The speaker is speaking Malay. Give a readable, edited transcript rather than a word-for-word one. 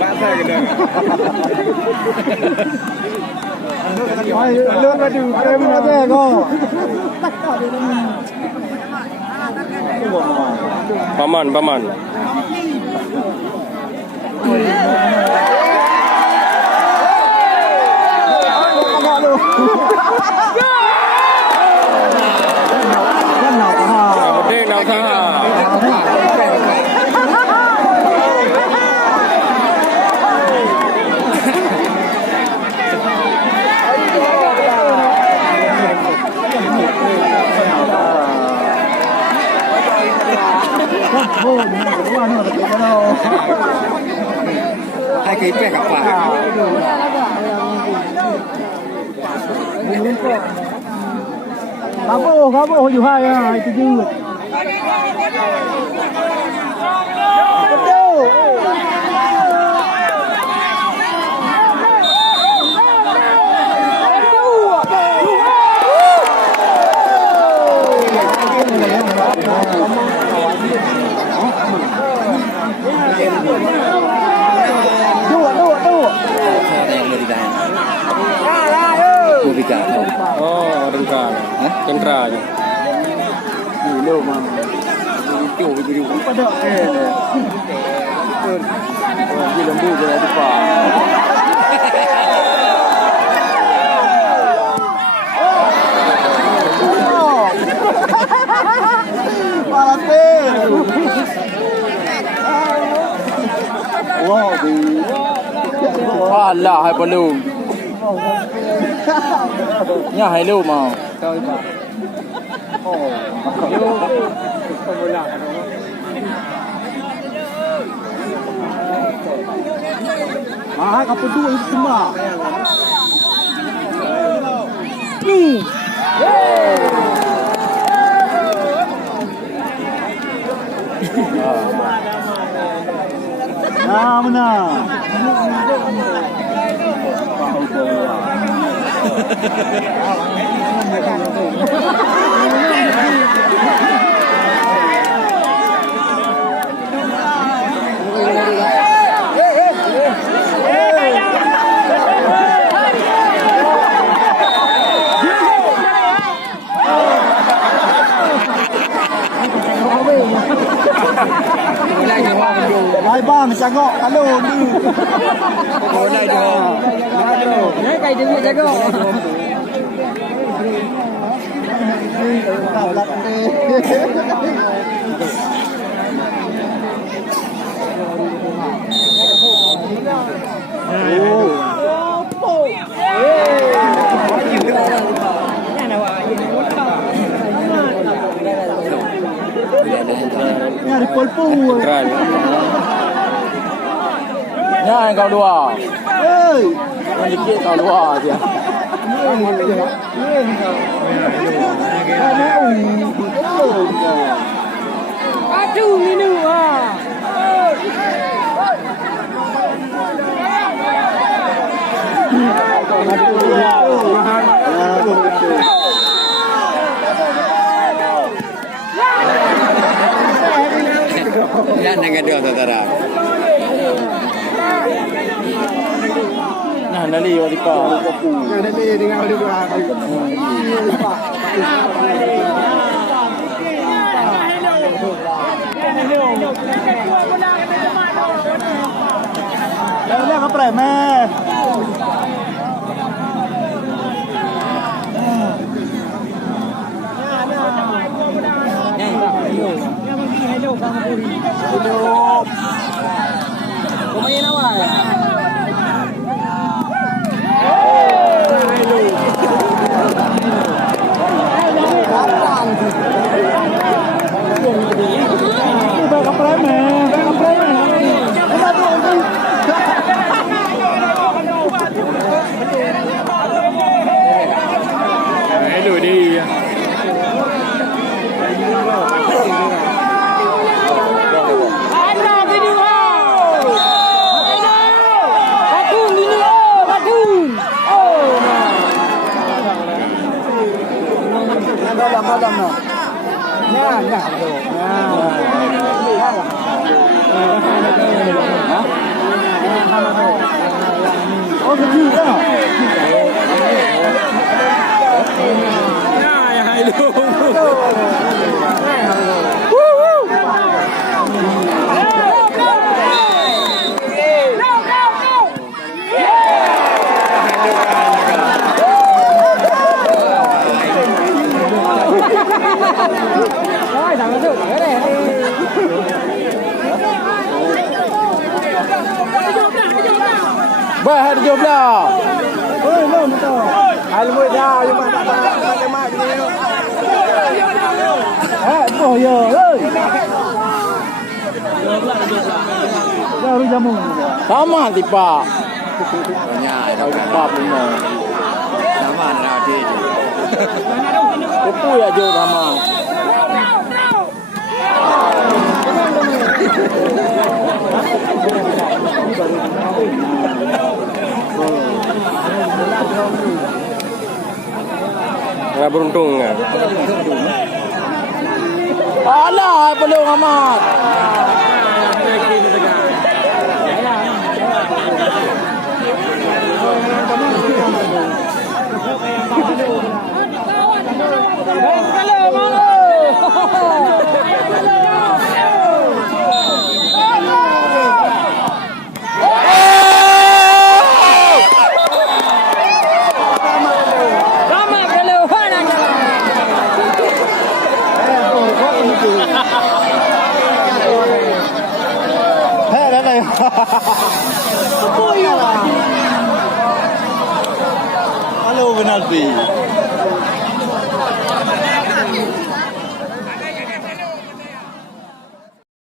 Bahasa gitu. Lu aduh, kami ada kok. Paman. Penting nak Hai cái bè gặp phải. Kamuอยู่hai ah itu juga. Betul. Dua. Ada yang dari dahan. Muspika. Oh, Rangka. Pandrah aja. Dulu mah. Itu video. Pada di lembu berada di depan. Alah, hai belum. Nya hai lu mau. Ah, kapal dua itu semua. Nah, benar. Lai bang jagok kalau ni. Boleh dong. Ni kai dia jagok. Nyari polpu. Nya yang kau dua. Hei, Sedikit kau dua aja. aduh minum ah. Ya dengan dua saudara. Nah, nali wali pa. Nanti dengan dua. Đây có phải mẹ. Kumain awal. Hello đi. Dalam no. Nah. Bah, ada belah. Oi, lo betul. Almu dah, cuma tak mak ni. Oh ya, oi. Ya, lu jamu. Sama tipa. Nya, ada bab punya. Sama ada dia. Kupu ya jo sama. Nggak beruntung nggak? Alah, belum amat. Halo penalti.